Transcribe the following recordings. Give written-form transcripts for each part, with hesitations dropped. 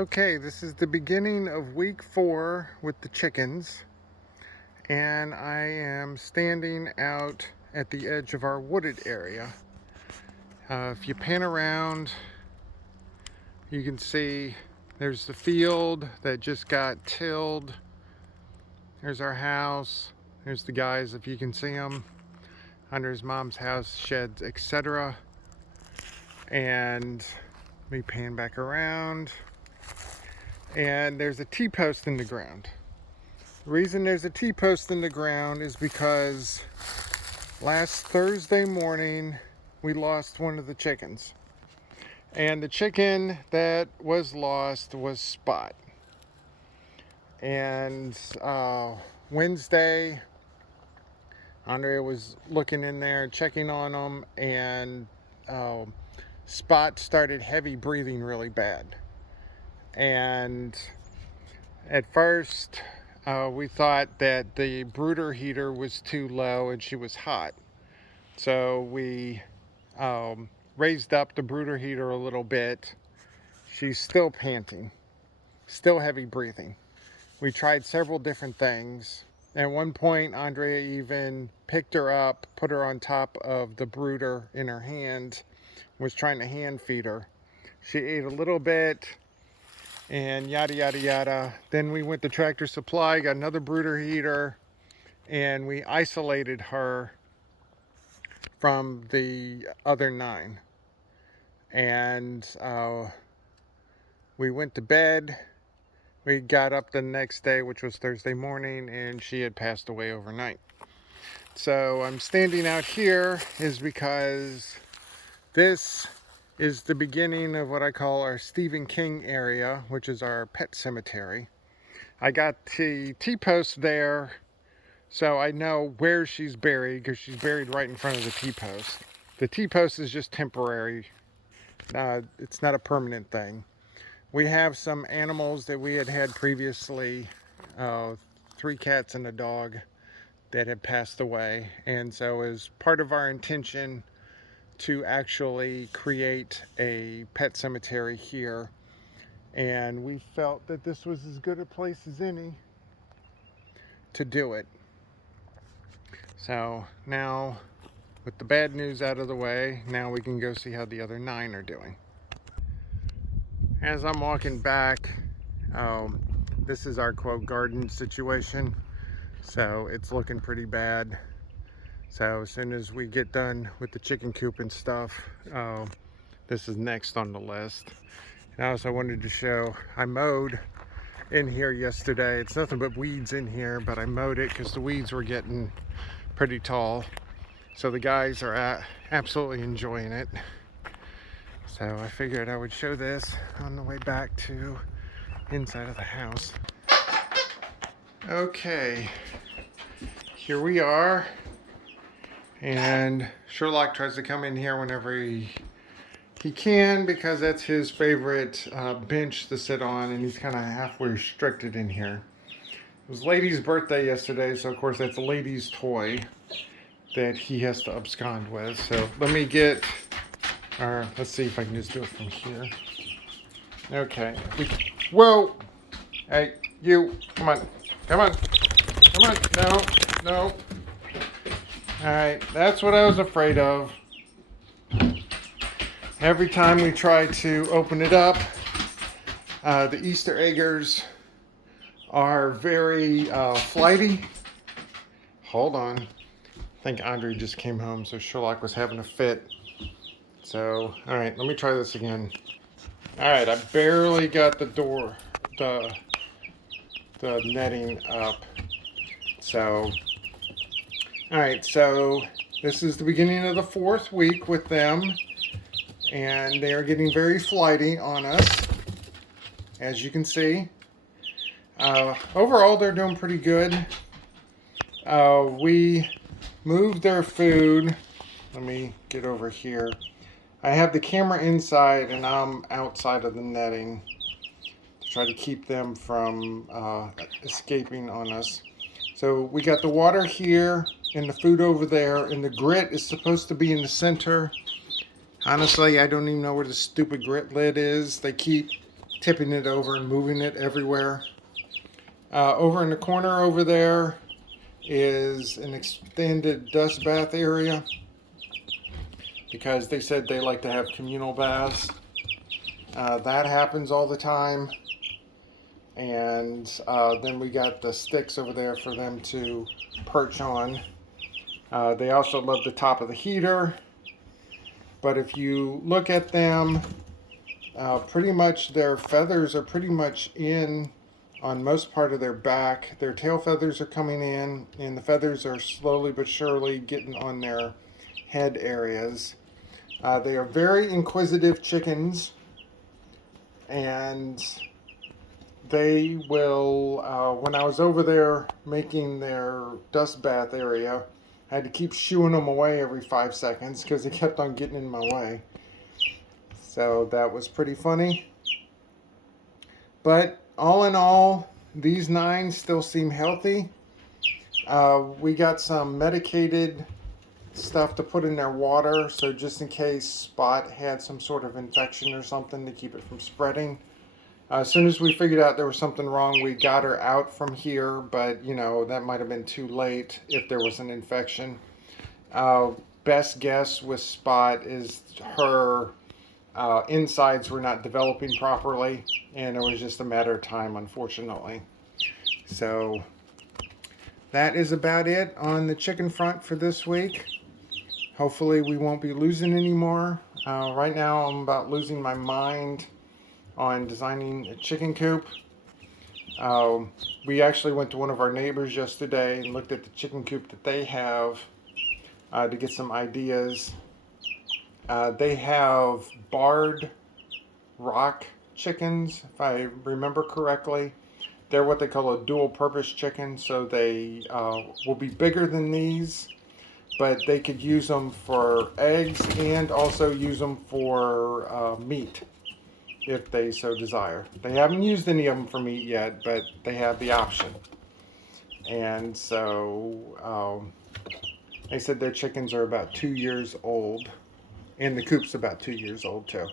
Okay, this is the beginning of week 4 with the chickens, and I am standing out at the edge of our wooded area. If you pan around, you can see there's the field that just got tilled. There's our house. There's the guys, if you can see them, under his mom's house, sheds, etc. And we pan back around, and there's a T-post in the ground. The reason there's a T-post in the ground is because last Thursday morning we lost one of the chickens. And the chicken that was lost was Spot. And Wednesday, Andrea was looking in there, checking on him, and Spot started heavy breathing really bad. And at first, we thought that the brooder heater was too low and she was hot. So we raised up the brooder heater a little bit. She's still panting, still heavy breathing. We tried several different things. At one point, Andrea even picked her up, put her on top of the brooder in her hand, was trying to hand feed her. She ate a little bit, and yada yada yada. Then we went to Tractor Supply, got another brooder heater, and we isolated her from the other 9. And we went to bed. We got up the next day, which was Thursday morning, and she had passed away overnight. So I'm standing out here is because this is the beginning of what I call our Stephen King area, which is our pet cemetery. I got the T-post there, so I know where she's buried because she's buried right in front of the T-post. The T-post is just temporary. It's not a permanent thing. We have some animals that we had previously, 3 cats and a dog that had passed away. And so as part of our intention to actually create a pet cemetery here, and we felt that this was as good a place as any to do it. So now, with the bad news out of the way, now we can go see how the other 9 are doing. As I'm walking back, this is our quote garden situation, so it's looking pretty bad. So as soon as we get done with the chicken coop and stuff, this is next on the list. And I also wanted to show, I mowed in here yesterday. It's nothing but weeds in here, but I mowed it because the weeds were getting pretty tall. So the guys are absolutely enjoying it. So I figured I would show this on the way back to inside of the house. Okay, here we are. And Sherlock tries to come in here whenever he can, because that's his favorite bench to sit on, and he's kind of halfway restricted in here. It was Lady's birthday yesterday, so of course that's a lady's toy that he has to abscond with. So let me get, let's see if I can just do it from here. Okay. Whoa! Hey, you, come on. Come on. Come on. No, no. Alright, that's what I was afraid of. Every time we try to open it up, the Easter eggers are very flighty. Hold on. I think Andre just came home, so Sherlock was having a fit. So, alright, let me try this again. Alright, I barely got the door, the netting up. So, alright, so this is the beginning of the 4th week with them, and they are getting very flighty on us, as you can see. Overall, they're doing pretty good. We moved their food. Let me get over here. I have the camera inside and I'm outside of the netting to try to keep them from escaping on us. So we got the water here and the food over there, and the grit is supposed to be in the center. Honestly, I don't even know where the stupid grit lid is. They keep tipping it over and moving it everywhere. Over in the corner over there is an extended dust bath area because they said they like to have communal baths. That happens all the time. And then we got the sticks over there for them to perch on. They also love the top of the heater. But if you look at them, pretty much their feathers are pretty much in on most part of their back. Their tail feathers are coming in, and the feathers are slowly but surely getting on their head areas. They are very inquisitive chickens, and they will, when I was over there making their dust bath area, I had to keep shooing them away every 5 seconds because they kept on getting in my way. So that was pretty funny. But all in all, these 9 still seem healthy. We got some medicated stuff to put in their water, so just in case Spot had some sort of infection or something to keep it from spreading. As soon as we figured out there was something wrong, we got her out from here, but you know, that might have been too late if there was an infection. Best guess with Spot is her insides were not developing properly, and it was just a matter of time, unfortunately. So that is about it on the chicken front for this week. Hopefully we won't be losing anymore. Right now I'm about losing my mind on designing a chicken coop. We actually went to one of our neighbors yesterday and looked at the chicken coop that they have to get some ideas. They have barred rock chickens, if I remember correctly. They're what they call a dual purpose chicken, so they will be bigger than these, but they could use them for eggs and also use them for meat if they so desire. They haven't used any of them for meat yet, but they have the option. And so they said their chickens are about 2 years old, and the coop's about 2 years old too.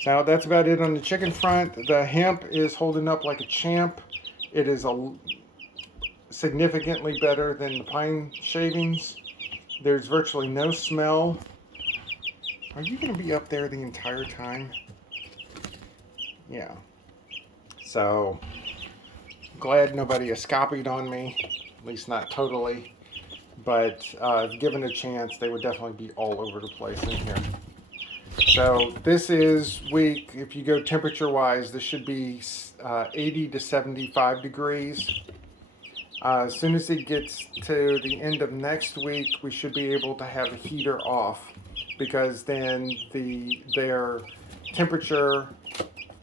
So that's about it on the chicken front. The hemp is holding up like a champ. It is significantly better than the pine shavings. There's virtually no smell. Are you going to be up there the entire time? Yeah. So, glad nobody escapied on me. At least not totally. But if given a chance, they would definitely be all over the place in here. So this is week, if you go temperature wise, this should be 80 to 75 degrees. As soon as it gets to the end of next week, we should be able to have the heater off, because then their temperature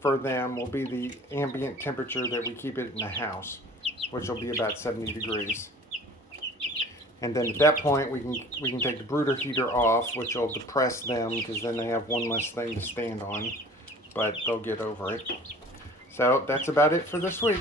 for them will be the ambient temperature that we keep it in the house, which will be about 70 degrees. And then at that point, we can take the brooder heater off, which will depress them because then they have one less thing to stand on, but they'll get over it. So that's about it for this week.